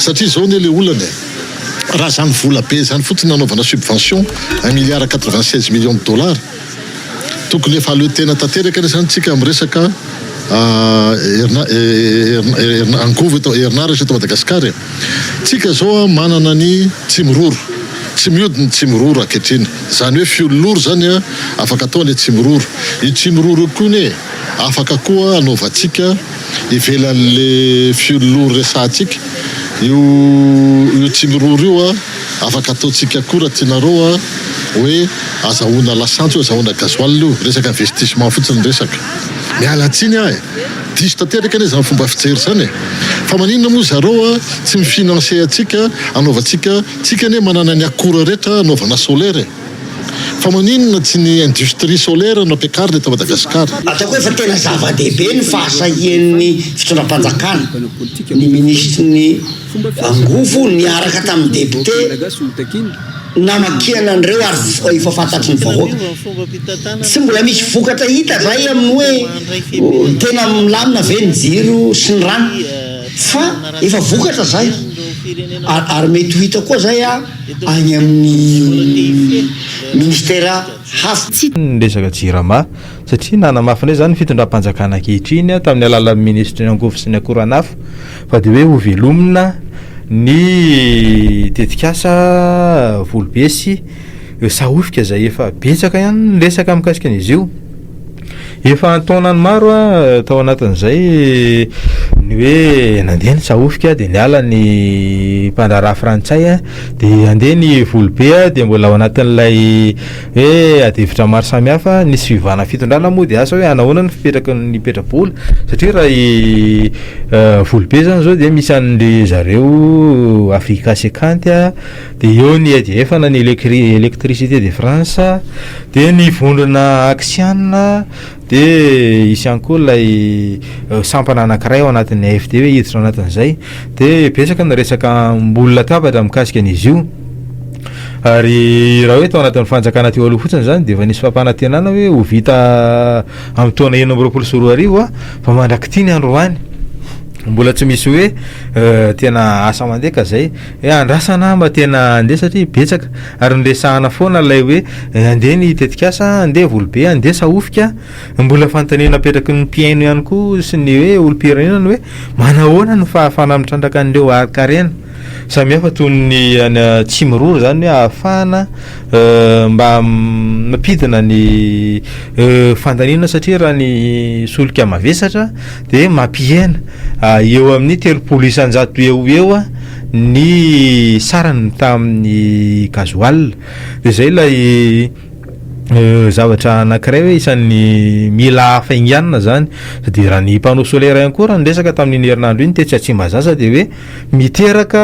satria zao ny le olana raha zany vola be zany fotsiny nanaovana subvention 1,96 million de dollars tokony efa aleo tena tanteraka zany tsika amin'ny resaka angovo eto herinaratra eto Madagasikara. Tsika zao manana ny tsimororo, tsy mihodiny tsimororo ankehitriny, zany hoe fiololoro zany afaka atao ny tsimororo. I tsimororo koa ne afaka koa anaovantsika ivelan'le fiololoro resantsika. Io tsimororo io afaka ataotsika koa raha tianareo hoe azahoana lasantsy, azahoana gasoil io, resaka investissement fotsiny resaka. Miala tsiny diso tanteraka ane zany fomba fijery zany fa maninona moa zareo tsy mifinanse atsika anaovantsika tsika ne manana ny akora rehetra anaovana solaire fa maninona tsy ny industrie solaire no ampiakarina eto Madagasikara. Ataoko efa tena zava-dehibe ny fahasahian'ny fitondram-panjakana ny ministry ny angovo niaraka tamin'ny député namakiana an'ireo ary efa fantatry ny vahoaka tsy mbola misy vokatra hita zay amin'ny hoe tena milamina ve ny jiro sy ny rano fa efa vokatra zay ary mety ho hita koa zay any amin'ny ministera hafa tsy resaka jirama satria nanamafina zany fitondram-panjakana ankehitriny tamin'ny alalan'ny ministry ny angovo sy ny akoranafo fa de hoe ho velomina ny tetikasa volobesy sahofika zay efa betsaka ihany resaka mikasika an'izy io efa antaonany maro tao anatin'izay ny hoe nandeha ny sahofika de niala ny mpandraraha frantsay de andeha ny volobe de mbola ao anatin'ilay hoe adevitra maro samihafa nisy fivana fitondrana moa de asa hoe anahoana ny fipetraka ny petrabola satria raha volobe zany zao de misy an'le zareo Afrika sekanty de eo ny EDF na ny électricité de France de ny vondrona aksiana de isy ihany koa lay sampana anankiray ao anatin'ny AFD hoe hiditra ao anatin'izay de betsaka ny resaka mbolina tabatra mikasika an'izy io ary raha hoe tao anatin'ny fanjakana teo aloha fotsiny zany de efa nisy fampanantenana hoe ho vita amin'ny taona 2024 fa mandrakity ny androany mbola tsy misy hoe tena asa mandeka zay andrasana mba tena andeha satria betsaka ary nresahana foana lay hoe andeha ny tetikasa andeha volobe andeha sahofika mbola fantanina apetraky ny mpiaino ihany koa sy ny hoe olo-pirenena hoe manahoana ny fahafana mitrandraka an'ireo arikarena samihafa toy ny tsimororo zany hoe ahafahana mba mapidina ny fantanina satria raha ny solika mavesatra de mampiena eo amin'ny 300 eo ny sarany tamin'ny gasoil de zay lay zavatra anankiray hoe isan'ny mila hafaingianina zany sady raha ny mpanao solaire ihany koa raha nresaka tamin'ny herinandro iny tetsy Tsimbazaza de hoe miteraka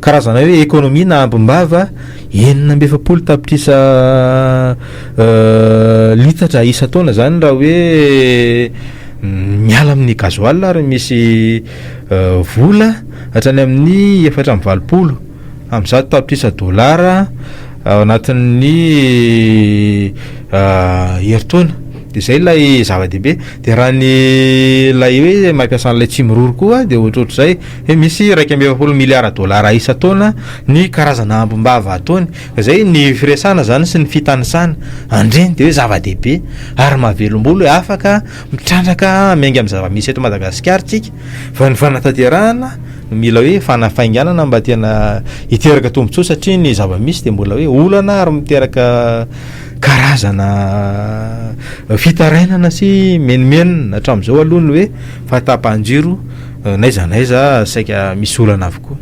karazana hoe ekonomia na ambimbava 920 tapitrisa litatra isa-taona zany raha hoe miala amin'ny gasoil ary misy vola hatrany amin'ny 420 amin'ny 100 tapitrisa dolara ao anatin'ny herintaona de zay lay zava-dehibe de raha ny lay hoe mampiasa an'ilay tsimororo koa de ohatrohatry zay hoe misy 120 milliards dolara isa-taona ny karazana ambimbava ataony zay ny firesana zany sy ny fitanisana andreny de hoe zava-dehibe ary mahavelombolo hoe afaka mitrandraka miainga amin'ny zava-misy eto Madagasikara tsika fa ny fanatanterahana mila hoe fanafainganana mba tena hiteraka tombotsoa satria ny zava-misy de mbola hoe olana ary miteraka karazana fitarainana sy menimenina hatramin'izao aloha ny hoe fahatapahan-jiro naizanaiza saika misy olana avokoa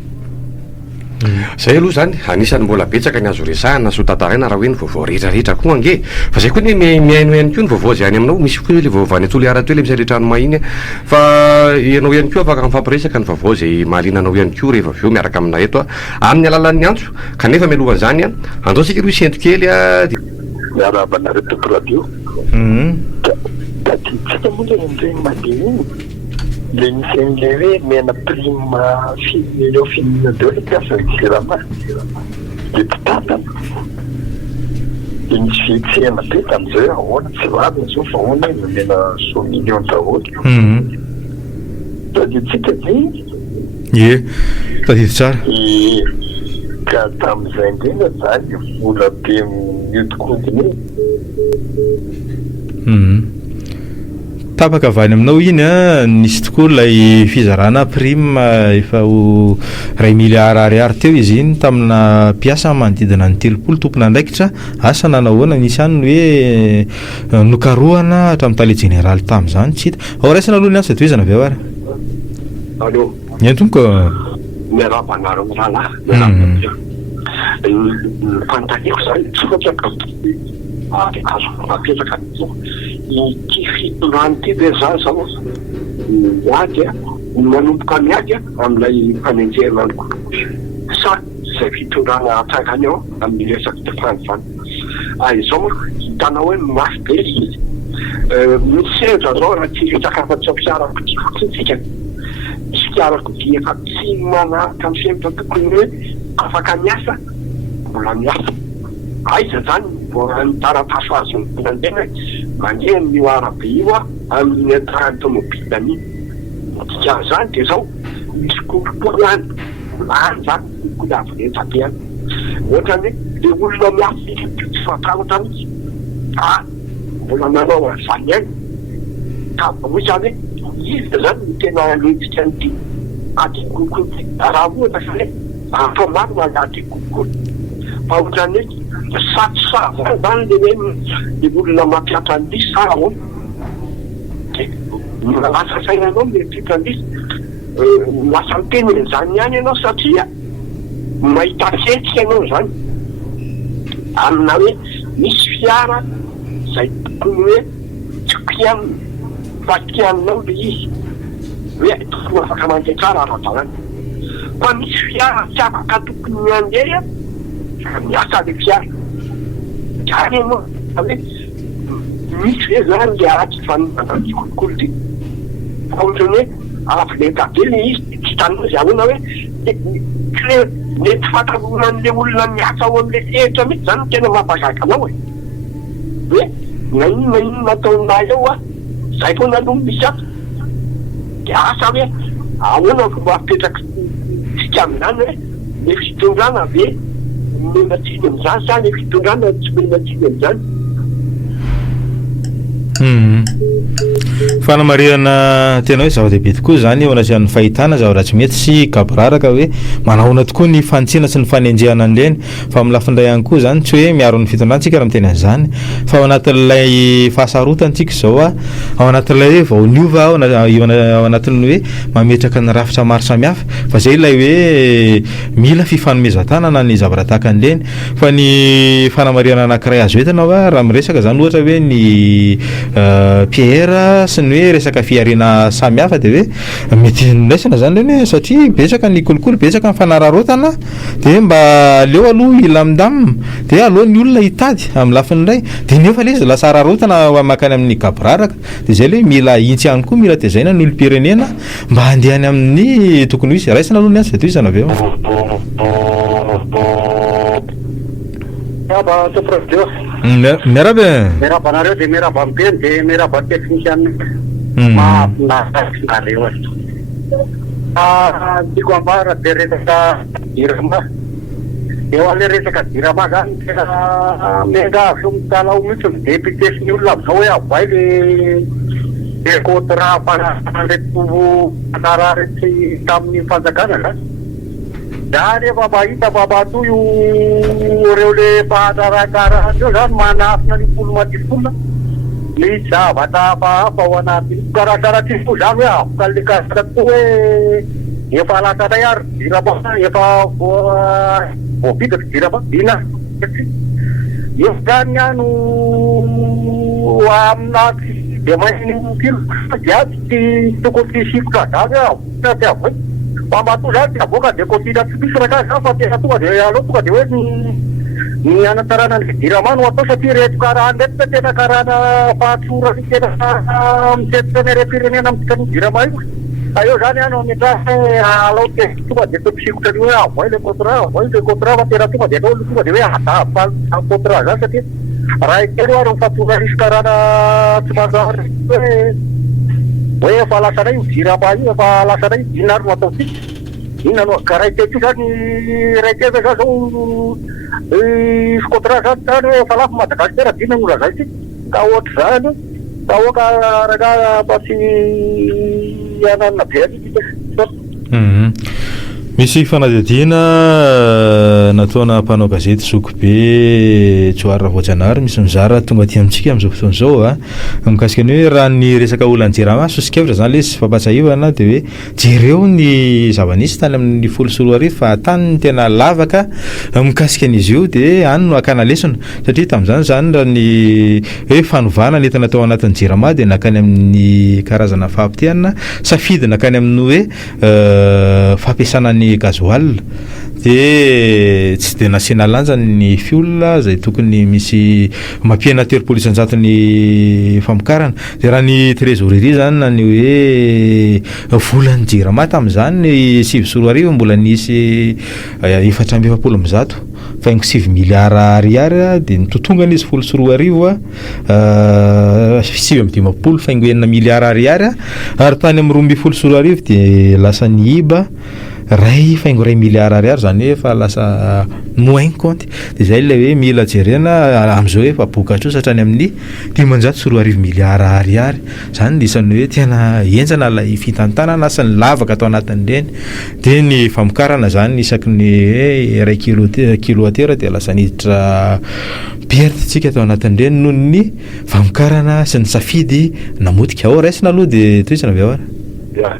zay aloha zany anisany mbola betsaka ny azo resahana so tantaraina raha hoe ny vaovao rehetrarehetra koa ange fa zay koa ny miaino ihany koa ny vaovao zay any aminao misy koa le vaovao any Toliara toy le misy rehetrano mahiny fa ianao ihany koa afaka mifampiresaka ny vaovao zay mahalinanao ihany koa rehefa avy eo miaraka aminay eto amin'ny alalan'ny antso kanefa mialohan'izany andao sika roa isento kely miarabanareo toto radio da tiatsika moa le am'regny mandeha iny le misy an'le hoe mena prime ireo fihinana deo le piasa jirama de mpitatana de misy fihetsehana be tam'izay ahoana tsy vavina zao fa ahoana nomena so million daholo da de tsika de Ie, tadidy tsara. Ka tamin'izay indrindra zany vola be miodikodiny tapaka avy any aminao iny a nisy tokoa ilay fizarana prime efa ho 2 milliards ariary teo izy iny tamina mpiasa manodidina ny 30 tompona andraikitra asa nanahoana nisy any hoe nokarohana hatramin'ny tale général tamin'izany tsy hita ao raisana aloha ny asa toezana avy ao ary allo entonko miarabanaro mirala fantaniko zany tsotraka azo mapetraka ity fitondrany ty de za zao miady a manomboka miady a amin'ilay mpanenjehana sa zay fitondrana atsakany ao amin'ny resaky tefany zany izao hitana hoe mafy be izy misy seza zao raha tsy resaka afa-tsy fiarako ty fotsitsika misy fiarako ty efa tsy manaraka amin'ny semtra tokony hoe afaka miasa mbola miasa aiza zany voany taratasy azy nandena mandeha ny arabe io a amin'ny entrany tomobilany tika zany de zao misy kolokoloany lany zany kolokolo avyretsabeany ohatrany hoe le olona miafy tsy fatahota mitsy mbola manao azany any ka hoy zany hoe izy zany ny tena letsika nyty aty kolokolo ty raha ohatra fa hoe atomaro malaty kolokolo fa ohatrany hoe satosava zany le hoe le olona mampiatra andisy sao lasa sainanao miampitra andisy lasa miteny zany ihany ianao satria mahita fetsika ianao zany amina hoe misy fiara zay tokony hoe tsokiany fatianinao le izy hoe tokony afaka mandeha tsara ara-dalana fa misy fiara tsy afaka tokony andeha miasa le fiara kany ianao hoe misy hoe zany le araky fanonanany kolokolo ty fa ohatrany hoe avolenta be le izy tsy tanina zay ahoana hoe mety fatanonan'le olona miasa ao amin'le sehitra mihitsy zany tena mampazaka anao hoe nainona nataonay ao a zay foana aloha misy ato de asa hoe ahoana fomba afipetraky tsika aminany hoe le fitondrana ve menatsiny am'izany sa le fitondrana tsy menatsiny am'izany fanamariana tena hoe zava-dehibe tokoa zany eo anatrany fahitana zavatra tsy mety sy kabraraka hoe manahoana tokoa ny fantsina sy ny fanenjehana an'ireny fa amin'ny lafindray ihany koa zany tsy hoe miaro ny fitondrantsika raha miteny an'izany fa ao anatin'ilay fahasarotantsika zao a ao anatin'ilay hoe vaoniova ao anatin'ny hoe mametraka ny rafitra maro samihafa fa zay ilay hoe mila fifanomezan-tanana ny zavatra tahaka an'ireny fa ny fanamariana anankiray azo entanao a raha miresaka zany ohatra hoe ny PR sy ny hoe resaka fiarina samihafa de hoe mety ndraisana zany reny satria betsaka ny kolokolo betsaka ny fanararotana de mba aleo aloha ilamindamina de aloha ny olona hitady amin'ny lafiny iray de nefa le izy lasa rarotana makany amin'ny gabraraka de zay le mila intsy ihany koa mila tezaina ny olo-pirenena mba handehany amin'ny tokony izy raisana aloha ny azy toy izany avy eo miarabe miarabanareo de miaraba ampeny de miaraba technicien mahafinareo tiako ambara de resaka dirama eo ale resaka dirama zany tena miangavy mitalao mihitsy midepute sy ny olona amizao hoe avay le contrat fanaretovo fanararetsy tamin'ny fanjakana zany da rehefa mahita babatoy reo le fahatarakaraa reo zany manafina ny folo matifolona ny zavatra hafahafa ao anaty karakara tipo zany hoe avoka le kasaka to hoe efa lasanay ary dirama efa voapitaka dirama ina io zany ano aminaty de mainy filo diady ty tokony ty sikotra zany hoe avoka ty avoy pambato zany ty avoka de kotira tsy misy raka zany fa tena tonga de aloha tonga de hoe ny anatarana ny dirama no atao satria reto karaha ndraiky tena karana fahatsora ny tena mitetitena re-pirenena amitsika ny dirama io eo zany ano mitrasa alao te tonga de topisikotra ny hoe avoy le contrat fa tena tonga de atao tonga de hoe adavaly contrat zany satria raha ikely ary mifatsora risy karana tsy manjary hoe efa lasanay io dirama io efa lasanay dinary no atao tika inona no ka ray tety zany ray tety za zao contrat zany tany hoe fa lafo Madagasikara dina ora zay ty ka ohatra zany ka oka raha basy ananina be misy fanadihadiana nataona mpanao gazety Zokobe Tsoara Voajanahary misy mizara tonga aty amintsika amin'izao fotoana izao a mikasika ny hoe raha ny resaka olana jirama sosikevitra zany le sy fampatsahivana dia hoe jereo ny zava-nisy tany amin'ny folo sy roa arivo fa tany ny tena lavaka mikasika an'izy io dia any no akana lesona satria tamin'izany zany raha ny hoe fanovana nentana tao anatin'ny jirama dia nakany amin'ny karazana fahampitehana safidy nakany amin'ny hoe fampiasana ny gazoal dia tsy dia nasiana lanja ny fiolona zay tokony misy mampiana teropôlisanjato ny famokarana dia raha ny trésorerie zany na ny hoe volan'ny jirama tamin'izany ny 7 mbola nisy 450 faingo 7 miliara ariary dia nitotongana izy 10 750 faingo 9 miliara ariary ary tany amin'ny 12 dia lasa ny iba ray faingo 2 miliara ariary zany hoe fa lasa moins compte dia zay ilay hoe mila jerena amin'izao hoe fa bokatro satria ny amin'ny 520 miliara ariary zany isan'ny hoe tena enjana ilay fitantanana asa ny lavaka atao anatin'ireny dia ny famokarana zany isaky ny hoe ray kilowatera dia lasa niditra pertitsika atao anatin'ireny noho ny famokarana sy ny safidy namotika ao raisina aloha dia toisana avy ao ara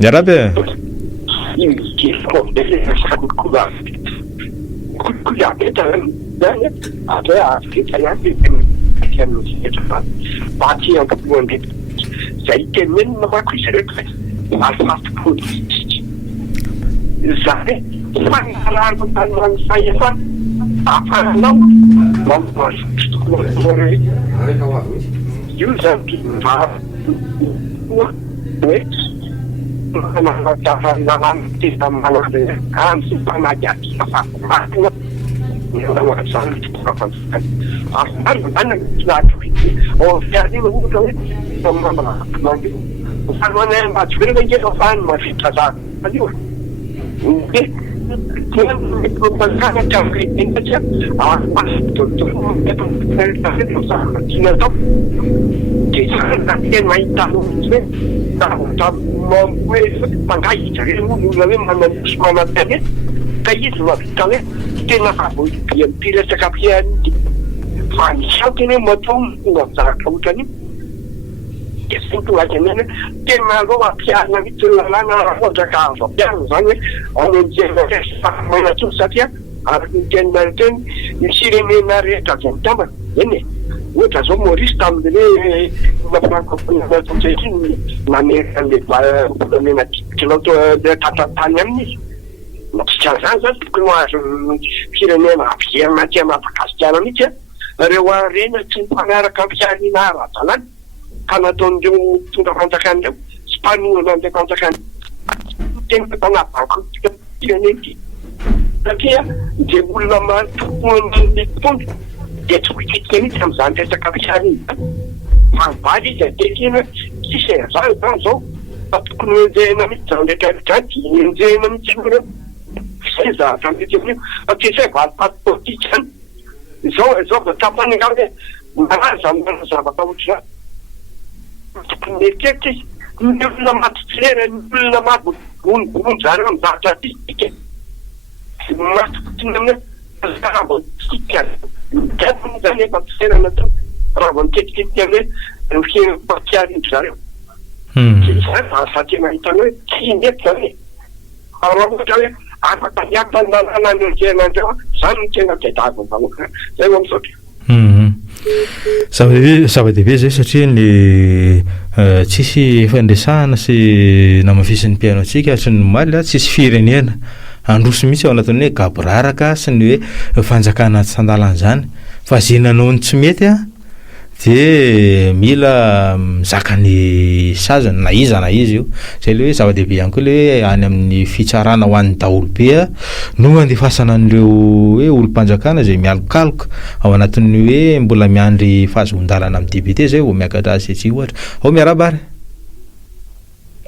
miarabe zay tenenina mako izy reto zany fanarano tanany fahefana afaranao io zany hoe ka izy mavita hoe tena favoibe mipiresaka piany fa nisakiny hoe matonga mizaraka ohatrany dia sy tongakenena tena aloha ampiarina mitsy lalàna ohatraka azo ampiarina zany hoe aomenjenamanatony satria araky ny tenina teny ny firenena rehetra avy mitambana eny ohatra zao Maurice tamin'le nafankonatsaiky nameran'le volamena kilaoto tatantany amin'izy mampisikan'izany zany tokony hoazo firenena averina tia Madagasikara mihitsy reo arena tsy mifanaraka ampiarina ara-dalàna ka nataon'ireo tonga fanjakany reo sy mpanohana an'ilay fanjakany tena tanabanko firenena satria dia olona matokoan'le mpondra dia tsy hoikitika mihitsy amin'izany resaka ampiarina manovaly izy atekina tsisy zany zany zao fa tokony enjehina mihitsy zany rehetrarehetra enjehina mihitsy reo zay zavatra mety amin'io ampiasay valim-paty zany zao da tapany ngao hoe malaza mana zavatra ohatry zany tokony mieritreritry izy ny olona matotsilera ny olona magonigony zany amin'ny zavatra artistika matokotiny amin'ny raha mbo tsika gadony zany efa tserana to raha mbo miketiketiky hoe mpatiarindry zareo zany fa tena hitany hoe tsy mety zany raha ohatra hoe afaka miaka nalàna ny enjehina andreo zany no tena diadavy vahoaka zay ho amin'izao zava-dehibe zay satria ny tsisy fandresahana sy namafisin'ny mpiaino atsika sy ny maly tsisy firenena androso mihitsy ao anatin'ny hoe gaboraraka sy ny hoe fanjakana tsy-sandalana zany fa zenanao ny tsy mety dia mila mizaka ny sazany na iza na izy io zay le hoe zava-dehibe ihany koa le hoe any amin'ny fitsarana ho an'ny daolobe no andefasana an'ireo hoe olo-mpanjakana zay mialokaloka ao anatin'ny hoe mbola miandry fahazon-dalana amin'ny député zay vao miakatra azy atsy ohatra ao miarabary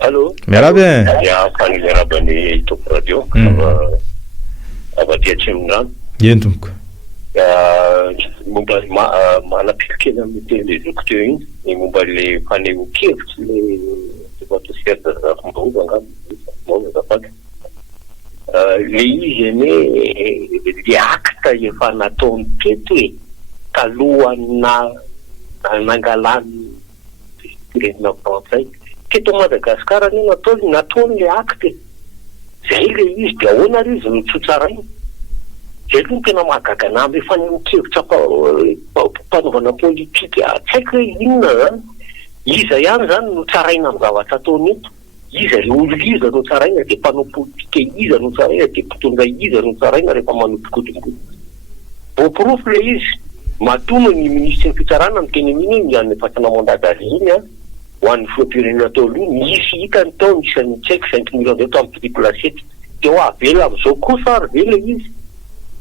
Allô? Miarabe. Ya, pani miarabe ny Top Radio. Avadia Tsimran. Yentomko. Momba manapikakely amin'ny téléloko teo iny, ny momba le fanehoan-kevitsy le debatosierte zafombaova angamba zafady. Le izy le acte efa nataony teto hoe talohana nangalany firenena frantsay teto Madagasikara ny nataony le acte zay le izy de ahoana ry izy mitsotsarainy zay no tena mahagaga ambe fanehoan-kevitra mpanaovana politika tsy haiko hoe inona zany iza ihany zany no tsaraina amin'ny zavatra ataony eto iza le olo iza no tsaraina de mpanao politika iza no tsaraina de mpitondra iza no tsaraina rehefa manompokodimboly boprofo le izy matono ny ministry ny fitsarana ny teny amin'iny ny an'ny fatana mandadary iny ho an'ny filoam-pirenena tao aloha misy hitany tao isan'ny tsaiko 5 millions d'euro amin'ny triple assiette teo avela amin'izao kosa ary ve le izy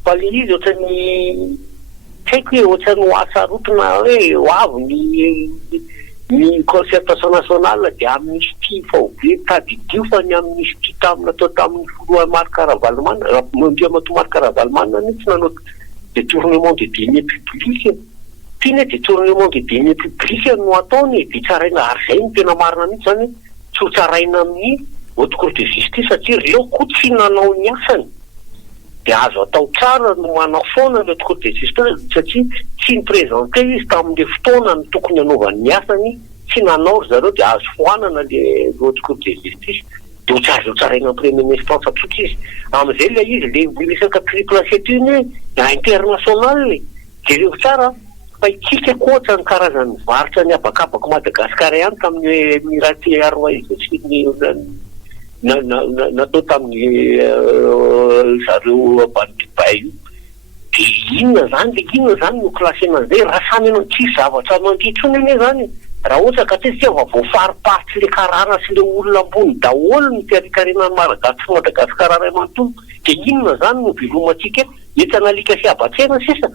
fa le izy ohatrany tsaiko hoe ohatrany ho asarotona hoe ho avy ny concertation nationale de amnistie fa be tadidio fa ny amnistie natao tamin'ny foloa Marc Ravalomanana mondia mato Marc Ravalomanana ny tsy nanao détournement de deniers publics tiana détournement de deniers publics no ataony de tsaraina ary zay ny tena marina mihitsy zany tsy ho tsaraina amin'ny haute cour de justice satria reo koa tsy nanao ny asany de azo atao tsara no manao foana le haute cour de justice satria tsy niprésente izy tamin'le fotoana ny tokony hanaovany ny asany tsy nanao zareo de azo foanana le haute cour de justice de tsy azo tsaraina premier ministre tsotry izy am'izay le izy le resaka triple assiette iny na international de reo tsara fa itsika koatra ny karazany varotra ny abakabako Madagasikara ihany tamin'ny miraty aroaizy natao tamin'ny zareo bandibay de inona zany no klasena zay raha samy anao tsy zavatra mandritsony ane zany raha ohatra ka tsy ava voafariparitsy le karana sy le olona ambony daholo ny fiarikarenan'ny Malagasy Madagasikara ray manontolo de inona zany no velomatsika entana lika sy abatsena sisa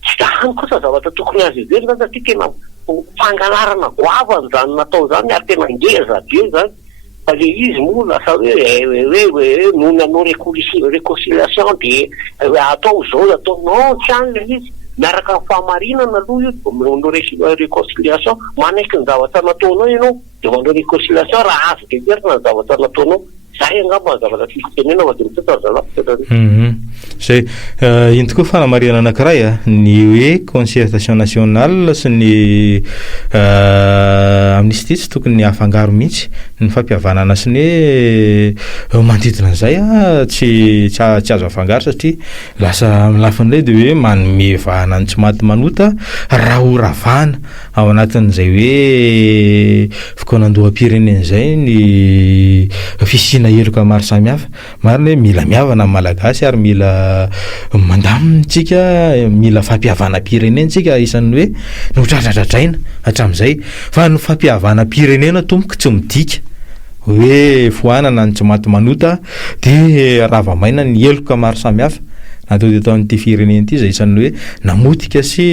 tsy dahany kosa zavatra tokony azy ivery zany satria tena fangalarana goavany zany natao zany ary tena ngeza be zany fa le izy moa lasa hoe no nanao réconciliation de atao zao atao non tsy any le izy miaraka amin'ny fahamarinana aloha io manao réconciliation manaiky ny zavatra nataonao ianao de manao réconciliation raha azo de verina ny zavatra nataonao zay angamba ny zavatra fiitenena zay iny tokoa fanamarihana anankiray ny hoe concertation nationale sy ny amnistie tsy tokony afangaro mihitsy ny fampihavanana sy ny hoe manodidina an'izay tsy azo afangaro satria lasa amin'ny lafin'ilay de hoe manome vahana ny tsy maty manota raha ho ravana ao anatin'izay hoe fokonandoham-pirenena zay ny fisina heloka maro samihafa marina hoe mila mihavana amin'ny malagasy ary mila mandamitsika mila fampihavana-pirenentsika isan'ny hoe notratratratraina hatramin'izay fa ny fampihavana-pirenena tomboka tsy midika hoe foanana ny tsy maty manota de rava-maina ny heloka maro samihafa natao de atao n'ity firenena ity zay isan'ny hoe namotika sy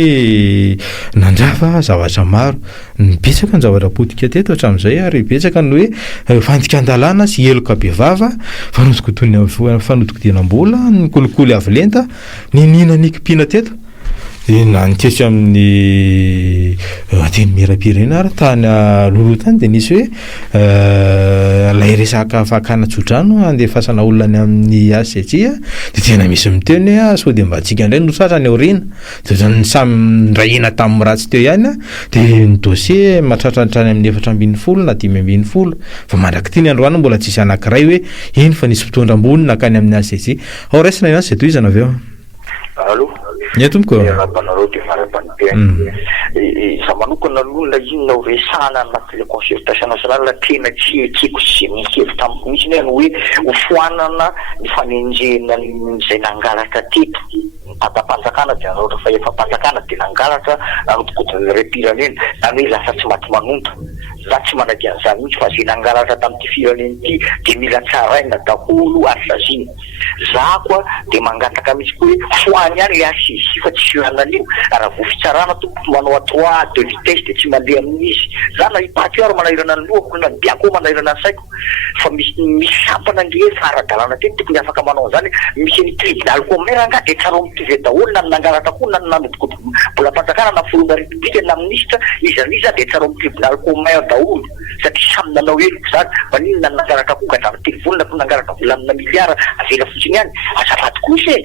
nandrava zavatra maro betsaka ny zavatra potika teto hatramin'izay ary betsaka ny hoe fandikan-dalàna sy heloka bevava fanodikotonam-bola ny kolikoly avy lenta ny nina nikipina teto na nitetsy amin'ny ateny miram-pirenena ary tany lolo tany de nisy hoe lay resaka fakana tsodrano andefasana olona ny amin'ny ACJ de tena misy miteny sao de mba tsika indray nosatrany aorina de zany samy ndrahina tamin'ny ratsy teo ihany de ny dossier mahatratratrany amin'ny 470 na 570 fa mandraky ty ny androany mbola tsisy anankiray hoe iny fa nisy mpitondra ambony nakany amin'ny ACJ ao raisina ihany zay toizana avy eo Nyetumko. Sa manokana aloha inona ho resana anaty le concertation nationale tena tiako sy mikevitra mihitsy ny hoe ho foanana ny fanenjena izay nangalatra teto patapanjakana de rehefa fa efa panjakana de nangalatra anodikodiny repiranena zany hoe lasa tsy maty manonta za tsy manaky an'izany mihitsy fa zay nangalatra tamin'ity firenen'ity de mila tsaraina daholo ary lazina. Za koa de mangataka mihitsy koa hoe foany any le asy fa tsy anan'io raha vo fitsarana tompo manao à 3 de vitesse de tsy mandeha amin'izy. Za na hipaty ary manahirana ny lohako na biako manahirana ny saiko fa misy sampana nge fa ara-dalàna teny tokony afaka manao an'izany. Misy ny tribunal koa meranga de tsara mitovy daholo na nangalatra koa na nanomboka mbola mpanjakana na folona republika na ministra izaniza de tsara tribunal commun daholo satria samy nanao eloko zany maninona nangalatra koa gadramy televolina ko nangalatra volamina miliara avela fotsiny ihany azafady kosa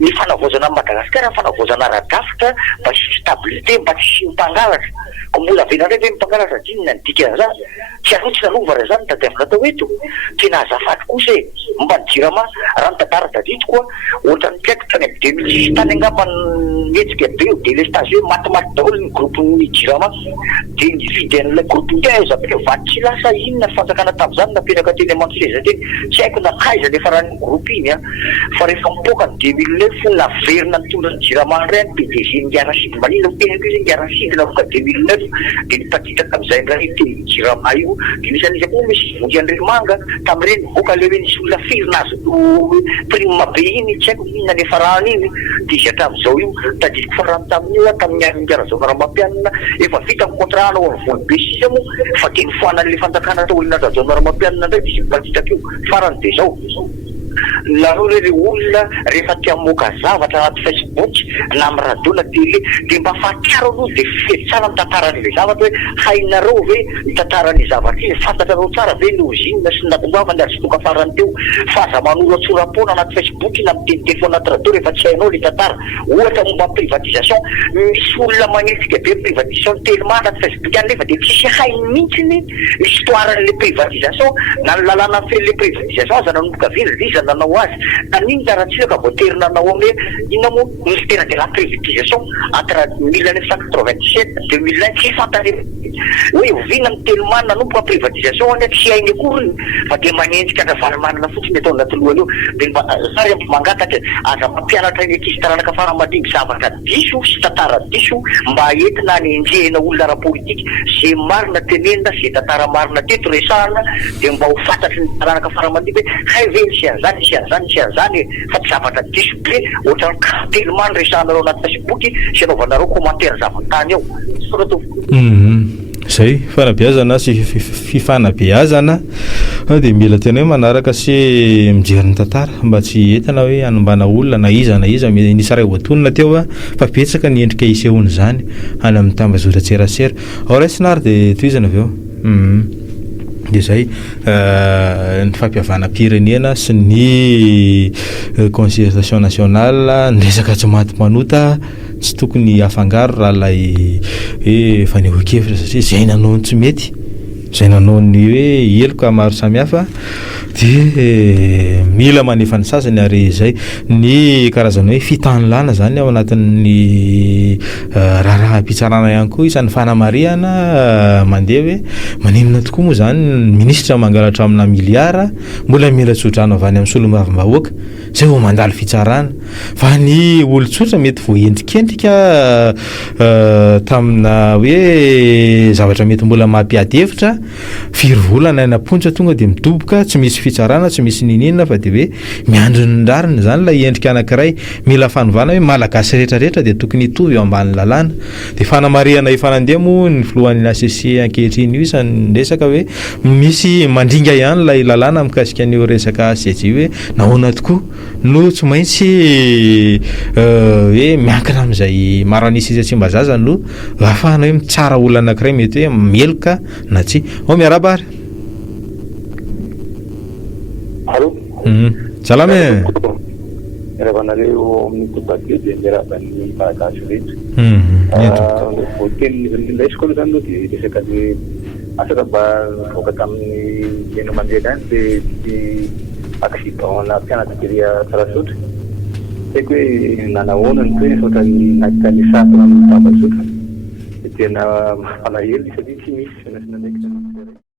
ny fanavozana Madagasikara fanavozana ara-drafitra mba tsy stabilité mba tsy mpangalatra ko mbola avena ndray ve mpangalatra dinina ny dikana zany tsy anotsy nanova raha zany tadiavina tao eto tena azafady kosa mba ny jirama raha ny tantara tadito koa ohatrany piaiko tany amin'ny 2006 tany angamba netsika be de lestage hoe matimaty daholo ny groupe ny jirama de ny viden'ilay groupe ngeza be vaty tsy lasa inona ny fanjakana tamin'izany napetraka teny Mantseza teny tsy haiko na kaiza nefa raha ny groupe iny fa rehefa mipoaka ny 2009 naverina mitondra ny jirama ray ny PDG Ngiarasidy manina tenako izy Ngiarasidy navoka 2009 de nipatita tamin'izay ndray teny jirama io de misy koa misy vonjy Andrimanga tamin'ireny voka le hoe nisy olona firina azo prime be iny tsy haiko inona nefa raha iny de izy hatramin'izao io tadidiko fa raha tamin'io tamin'ny Ngiarazao Raramampianina efa vita ny contrat anao amin'ny voly be sisa mo fa teny foanan'le fanjakana tao olona Ngiarazao Raramampianina ndray de izy mipatitaka io farany de zao lareo le olona rehefa tia moka zavatra anaty Facebook na amin'ny radio na télé de mba fatiaro aloha de fetsana ny tantaran'ilay zavatra hoe hainareo ve ny tantaran'ny zavatra izy fantatrareo tsara ve ny ozinina sy nakombavany ary sotoka farany teo fa aza manolo atsorapona anaty Facebook na miteny telefona anaty radio rehefa tsy hainao le tantara ohatra momba privatisation misy olona magnetika be privatisation tellement anaty Facebook any nefa de tsisy hainy mihitsy ny histoiran'le privatisation na ny lalàna fele privatisation aza nanomboka viry nanao azy taniny raha tsy ka voatery nanao ame inona mo ministère de la privatisation entre 1997 2001 tsy fantany hoe ovina amin'ny tellement nanomboka privatisation any tsy hainy akory fa de manenjika raha fotsiny atao anaty lohany io de mba sary mangataka aza mampianatra ny ankizy taranaka faramadimy zavatra diso sy tantara diso mba entina hanenjehana olona ara-politika zay marina tenenina zay tantara marina teto resahana de mba ho fantatry ny taranaka faramadimy hoe hay ve sy an'izany fa tsy zavatra diso be ohatrany tellement resahanareo anaty Facebook sy anaovanareo commentaire zavantany ao sorato zay fanabeazana sy fifanabeazana de mila tena hoe manaraka sy mijery ny tantara mba tsy entana hoe anombana olona na iza nisy ray voatonona teo fa betsaka ny endrika isehony zany any amin'ny tambazotra tserasera ao rasinary de toizana avy eo de zay ny fampiavana-pirenena sy ny concertation nationale ny resaka tsy maty manota tsy tokony afangaro raha lay hoe fanehoan-kevitra satria zay nanao ny tsy mety zay nanao ny hoe eloka maro samihafa de mila manefa ny sasany ary zay ny karazana hoe fitanilana zany ao anatin'ny raha am-pitsarana ihany koa isan'ny fanamariana mandeha hoe maninona tokoa moa zany ministra mangalatra amina miliara mbola mila tsodrano avy any amin'ny solomavim-bahoaka zay vao mandalo fitsarana fa ny olon-tsotra mety voaendrikendrika tamina hoe zavatra mety mbola mampiadevitra firy volana napontra tonga de midoboka tsy misy fitsarana tsy misy ninina fa de hoe miandro ny rariny zany la endrika anankiray mila fanovana hoe malagasy rehetrarehetra de tokony hitovy eo ambany lalàna de fanamariana efanandeha moa ny filohan'ny ACC ankehitriny io isan'ny resaka hoe misy mandringa ihany lay lalàna mikasika an'io resaka ACJ hoe nahoana tokoa no tsy maintsy hoe miankina amin'izay maro anisy izy tsy mba zaza no ahafahana hoe mitsara olona anankiray mety hoe meloka na tsy ao miarabary salama ravanareo amin'ny tobabe de miaraban'ny malagasy rehetra voatenin'ilay skola zany aloha de resaka le asaka mba voaka tamin'ny eno mandeha any de accident na mpianatadiria Tsarasotra haiko hoe nanahoana ny toe ohatrany nakikanisatona amin'ny tambazotra de tena malahelo satria tsy misy